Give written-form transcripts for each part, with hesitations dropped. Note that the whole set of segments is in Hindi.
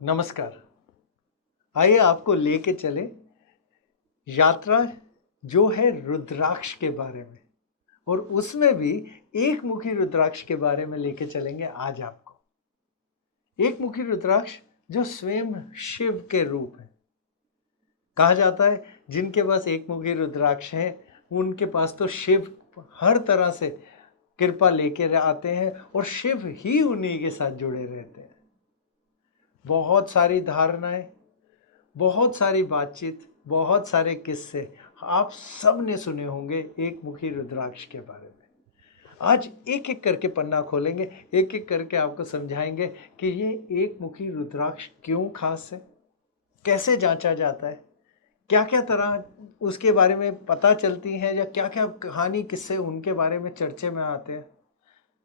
नमस्कार। आइए आपको लेके चले यात्रा जो है रुद्राक्ष के बारे में और उसमें भी एक मुखी रुद्राक्ष के बारे में लेके चलेंगे आज आपको। एक मुखी रुद्राक्ष जो स्वयं शिव के रूप है। कहा जाता है जिनके पास एक मुखी रुद्राक्ष है उनके पास तो शिव हर तरह से कृपा लेके आते हैं और शिव ही उन्हीं के साथ जुड़े रहते हैं। बहुत सारी धारणाएं, बहुत सारी बातचीत, बहुत सारे किस्से आप सब ने सुने होंगे एक मुखी रुद्राक्ष के बारे में। आज एक एक करके पन्ना खोलेंगे, एक एक करके आपको समझाएंगे कि ये एक मुखी रुद्राक्ष क्यों खास है, कैसे जांचा जाता है, क्या क्या तरह उसके बारे में पता चलती हैं या क्या क्या कहानी किस्से उनके बारे में चर्चे में आते हैं।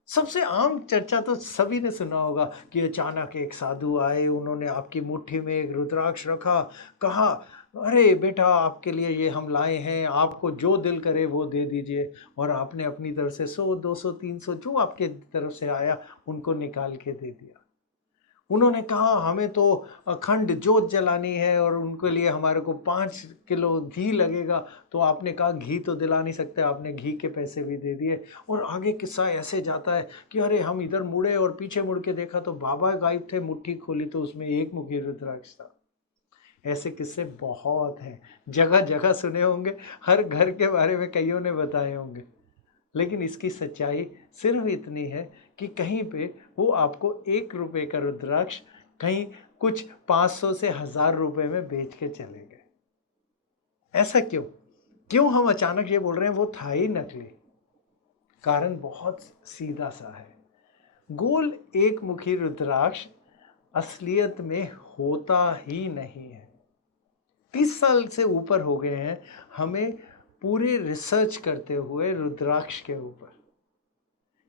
सबसे आम चर्चा तो सभी ने सुना होगा कि अचानक एक साधु आए, उन्होंने आपकी मुट्ठी में एक रुद्राक्ष रखा, कहा अरे बेटा आपके लिए ये हम लाए हैं, आपको जो दिल करे वो दे दीजिए। और आपने अपनी तरफ से 100 200 300 जो आपके तरफ से आया उनको निकाल के दे दिया। उन्होंने कहा हमें तो अखंड जोत जलानी है और उनके लिए हमारे को 5 किलो घी लगेगा। तो आपने कहा घी तो दिला नहीं सकते, आपने घी के पैसे भी दे दिए। और आगे किस्सा ऐसे जाता है कि अरे हम इधर मुड़े और पीछे मुड़ के देखा तो बाबा गायब थे, मुट्ठी खोली तो उसमें एक मुखी रुद्राक्ष था। ऐसे किस्से बहुत हैं, जगह जगह सुने होंगे, हर घर के बारे में कईयों ने बताए होंगे। लेकिन इसकी सच्चाई सिर्फ इतनी है कि कहीं पे वो आपको 1 रुपए का रुद्राक्ष कहीं कुछ 500 से 1000 रुपए में बेच के चले गए। ऐसा क्यों? क्यों हम अचानक ये बोल रहे हैं वो था ही नकली? कारण बहुत सीधा सा है। गोल एक मुखी रुद्राक्ष असलियत में होता ही नहीं है। 30 साल से ऊपर हो गए हैं हमें पूरी रिसर्च करते हुए रुद्राक्ष के ऊपर।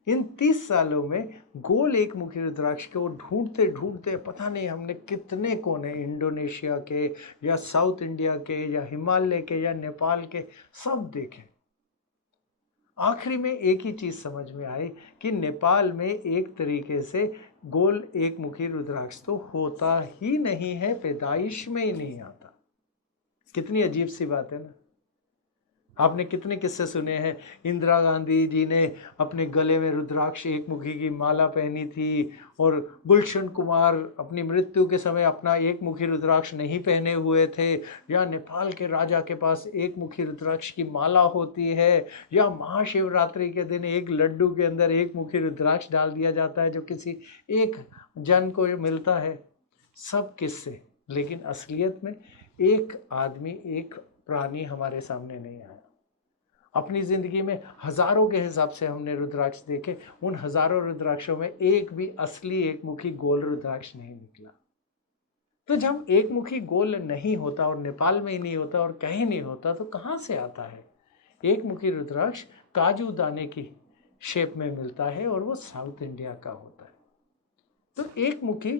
इन 30 सालों में गोल एक मुखी रुद्राक्ष को ढूंढते ढूंढते पता नहीं हमने कितने कोने, इंडोनेशिया के या साउथ इंडिया के या हिमालय के या नेपाल के, सब देखे। आखिरी में एक ही चीज समझ में आई कि नेपाल में एक तरीके से गोल एक मुखी रुद्राक्ष तो होता ही नहीं है, पैदाइश में ही नहीं आता। कितनी अजीब सी बात है ना। आपने कितने किस्से सुने हैं, इंदिरा गांधी जी ने अपने गले में रुद्राक्ष एक मुखी की माला पहनी थी और गुलशन कुमार अपनी मृत्यु के समय अपना एक मुखी रुद्राक्ष नहीं पहने हुए थे, या नेपाल के राजा के पास एक मुखी रुद्राक्ष की माला होती है, या महाशिवरात्रि के दिन एक लड्डू के अंदर एक मुखी रुद्राक्ष डाल दिया जाता है जो किसी एक जन को मिलता है। सब किस्से, लेकिन असलियत में एक आदमी, एक प्राणी हमारे सामने नहीं आया। अपनी जिंदगी में हजारों के हिसाब से हमने रुद्राक्ष देखे, उन हजारों रुद्राक्षों में एक भी असली एक मुखी गोल रुद्राक्ष नहीं निकला। तो जब एक मुखी गोल नहीं होता और नेपाल में ही नहीं होता और कहीं नहीं होता तो कहाँ से आता है? एक मुखी रुद्राक्ष काजू दाने की शेप में मिलता है और वो साउथ इंडिया का होता है। तो एक मुखी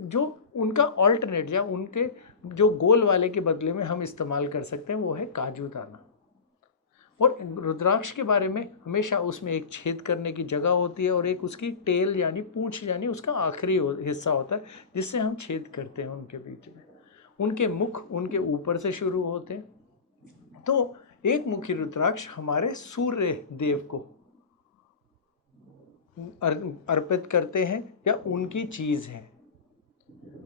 जो उनका ऑल्टरनेट या उनके जो गोल वाले के बदले में हम इस्तेमाल कर सकते हैं वो है काजू दाना। और रुद्राक्ष के बारे में हमेशा उसमें एक छेद करने की जगह होती है और एक उसकी टेल यानी पूंछ यानी उसका आखिरी हिस्सा होता है जिससे हम छेद करते हैं उनके बीच में। उनके मुख उनके ऊपर से शुरू होते हैं। तो एक मुखी रुद्राक्ष हमारे सूर्य देव को अर्पित करते हैं या उनकी चीज है।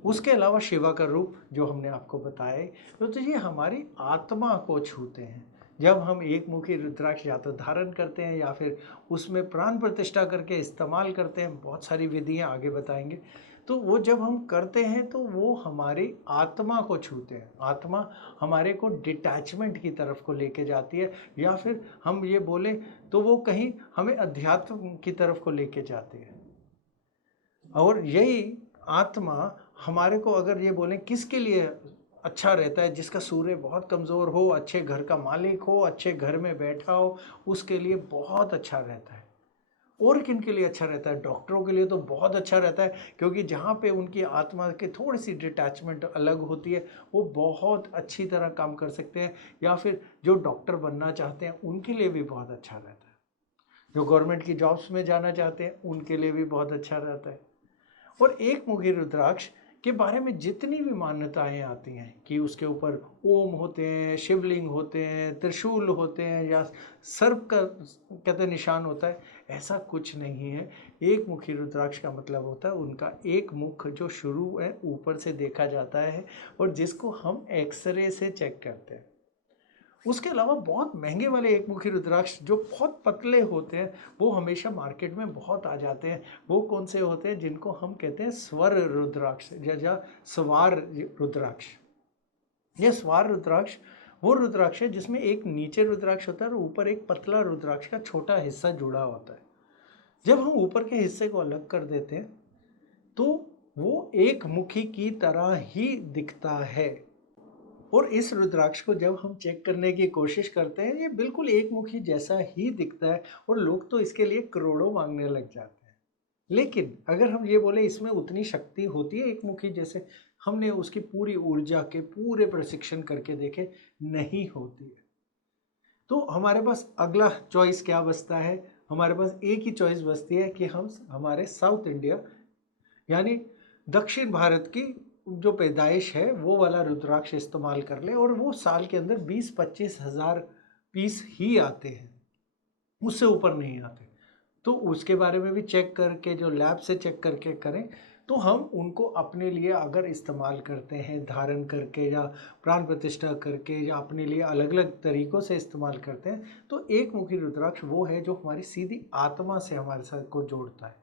उसके अलावा शिवा का रूप जो हमने आपको बताया, तो ये हमारी आत्मा को छूते हैं। जब हम एक मुखी रुद्राक्ष या तो धारण करते हैं या फिर उसमें प्राण प्रतिष्ठा करके इस्तेमाल करते हैं, बहुत सारी विधियां आगे बताएंगे। तो वो जब हम करते हैं तो वो हमारी आत्मा को छूते हैं। आत्मा हमारे को डिटैचमेंट की तरफ को लेके जाती है, या फिर हम ये बोले तो वो कहीं हमें अध्यात्म की तरफ को लेके जाती है। और यही आत्मा हमारे को, अगर ये बोलें किसके लिए अच्छा रहता है, जिसका सूर्य बहुत कमज़ोर हो, अच्छे घर का मालिक हो, अच्छे घर में बैठा हो, उसके लिए बहुत अच्छा रहता है। और किन के लिए अच्छा रहता है? डॉक्टरों के लिए तो बहुत अच्छा रहता है, क्योंकि जहाँ पे उनकी आत्मा की थोड़ी सी डिटैचमेंट अलग होती है वो बहुत अच्छी तरह काम कर सकते हैं। या फिर जो डॉक्टर बनना चाहते हैं उनके लिए भी बहुत अच्छा रहता है। जो गवर्नमेंट की जॉब्स में जाना चाहते हैं उनके लिए भी बहुत अच्छा रहता है। और एक मुखी रुद्राक्ष के बारे में जितनी भी मान्यताएं आती हैं कि उसके ऊपर ओम होते हैं, शिवलिंग होते हैं, त्रिशूल होते हैं या सर्प का कहते हैं निशान होता है, ऐसा कुछ नहीं है। एक मुखी रुद्राक्ष का मतलब होता है उनका एक मुख जो शुरू है ऊपर से देखा जाता है और जिसको हम एक्सरे से चेक करते हैं। उसके अलावा बहुत महंगे वाले एक मुखी रुद्राक्ष जो बहुत पतले होते हैं वो हमेशा मार्केट में बहुत आ जाते हैं। वो कौन से होते हैं? जिनको हम कहते हैं स्वर रुद्राक्ष या स्वार रुद्राक्ष। ये स्वार रुद्राक्ष वो रुद्राक्ष है जिसमें एक नीचे रुद्राक्ष होता है और ऊपर एक पतला रुद्राक्ष का छोटा हिस्सा जुड़ा होता है। जब हम ऊपर के हिस्से को अलग कर देते हैं तो वो एक मुखी की तरह ही दिखता है। और इस रुद्राक्ष को जब हम चेक करने की कोशिश करते हैं ये बिल्कुल एक मुखी जैसा ही दिखता है और लोग तो इसके लिए करोड़ों मांगने लग जाते हैं। लेकिन अगर हम ये बोले इसमें उतनी शक्ति होती है एक मुखी जैसे, हमने उसकी पूरी ऊर्जा के पूरे प्रशिक्षण करके देखे, नहीं होती है। तो हमारे पास अगला चॉइस क्या बचता है? हमारे पास एक ही चॉइस बचती है कि हम हमारे साउथ इंडिया यानी दक्षिण भारत की जो पैदाइश है वो वाला रुद्राक्ष इस्तेमाल कर ले और वो साल के अंदर 20-25 हज़ार पीस ही आते हैं, उससे ऊपर नहीं आते। तो उसके बारे में भी चेक करके जो लैब से चेक करके करें तो हम उनको अपने लिए अगर इस्तेमाल करते हैं धारण करके या प्राण प्रतिष्ठा करके या अपने लिए अलग अलग तरीक़ों से इस्तेमाल करते हैं तो एक मुखी रुद्राक्ष वो है जो हमारी सीधी आत्मा से हमारे साथ को जोड़ता है।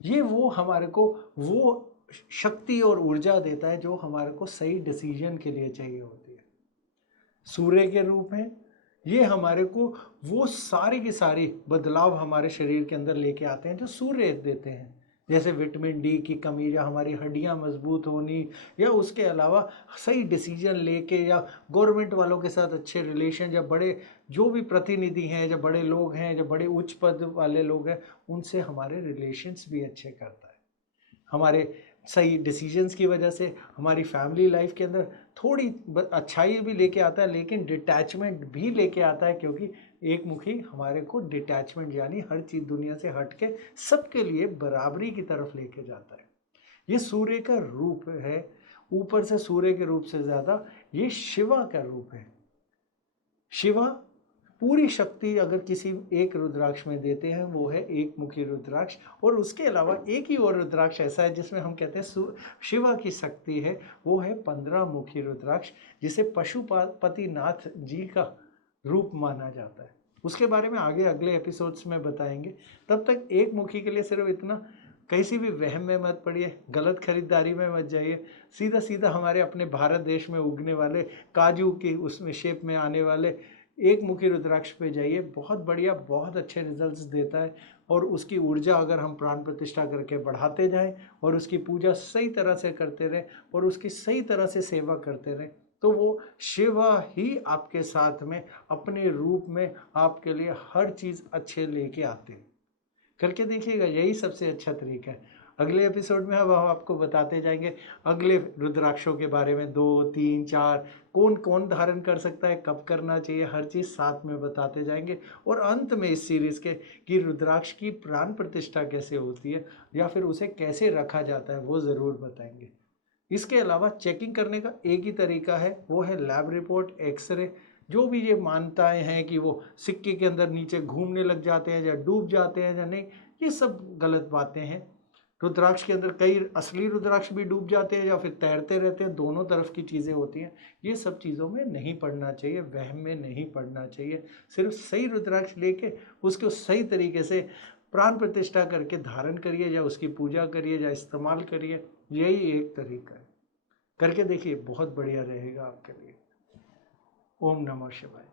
ये वो हमारे को वो शक्ति और ऊर्जा देता है जो हमारे को सही डिसीजन के लिए चाहिए होती है। सूर्य के रूप में ये हमारे को वो सारी की सारी बदलाव हमारे शरीर के अंदर लेके आते हैं जो सूर्य देते हैं, जैसे विटामिन डी की कमी या हमारी हड्डियां मजबूत होनी या उसके अलावा सही डिसीजन लेके या गवर्नमेंट वालों के साथ अच्छे रिलेशन या बड़े जो भी प्रतिनिधि हैं या बड़े लोग हैं या बड़े उच्च पद वाले लोग हैं उनसे हमारे रिलेशंस भी अच्छे करता है। हमारे सही डिसीजंस की वजह से हमारी फैमिली लाइफ के अंदर थोड़ी अच्छाई भी लेके आता है लेकिन डिटैचमेंट भी लेके आता है, क्योंकि एक मुखी हमारे को डिटैचमेंट यानी हर चीज़ दुनिया से हट के सबके लिए बराबरी की तरफ लेके जाता है। ये सूर्य का रूप है, ऊपर से सूर्य के रूप से ज़्यादा ये शिवा का रूप है। शिवा पूरी शक्ति अगर किसी एक रुद्राक्ष में देते हैं वो है एक मुखी रुद्राक्ष। और उसके अलावा एक ही और रुद्राक्ष ऐसा है जिसमें हम कहते हैं शिवा की शक्ति है, वो है 15 मुखी रुद्राक्ष जिसे पशुपति नाथ जी का रूप माना जाता है। उसके बारे में आगे अगले एपिसोड्स में बताएंगे। तब तक एक मुखी के लिए सिर्फ इतना, किसी भी वहम में मत पड़िए, गलत खरीदारी में मत जाइए, सीधा सीधा हमारे अपने भारत देश में उगने वाले काजू की उसमें शेप में आने वाले एक मुखी रुद्राक्ष पे जाइए। बहुत बढ़िया, बहुत अच्छे रिजल्ट्स देता है और उसकी ऊर्जा अगर हम प्राण प्रतिष्ठा करके बढ़ाते जाएं और उसकी पूजा सही तरह से करते रहें और उसकी सही तरह से सेवा करते रहें तो वो शिवा ही आपके साथ में अपने रूप में आपके लिए हर चीज़ अच्छे लेके आते हैं। करके देखिएगा, यही सबसे अच्छा तरीका है। अगले एपिसोड में अब हम आपको बताते जाएंगे अगले रुद्राक्षों के बारे में, 2, 3, 4 कौन कौन धारण कर सकता है, कब करना चाहिए, हर चीज़ साथ में बताते जाएंगे। और अंत में इस सीरीज़ के कि रुद्राक्ष की प्राण प्रतिष्ठा कैसे होती है या फिर उसे कैसे रखा जाता है वो ज़रूर बताएंगे। इसके अलावा चेकिंग करने का एक ही तरीका है, वो है लैब रिपोर्ट, एक्सरे। जो भी ये मानताएं हैं कि वो सिक्के के अंदर नीचे घूमने लग जाते हैं या डूब जाते हैं या नहीं, ये सब गलत बातें हैं। रुद्राक्ष के अंदर कई असली रुद्राक्ष भी डूब जाते हैं या फिर तैरते रहते हैं, दोनों तरफ की चीज़ें होती हैं। ये सब चीज़ों में नहीं पड़ना चाहिए, वहम में नहीं पड़ना चाहिए। सिर्फ सही रुद्राक्ष लेके उसको सही तरीके से प्राण प्रतिष्ठा करके धारण करिए या उसकी पूजा करिए या इस्तेमाल करिए, यही एक तरीका है। करके देखिए, बहुत बढ़िया रहेगा आपके लिए। ओम नमः शिवाय।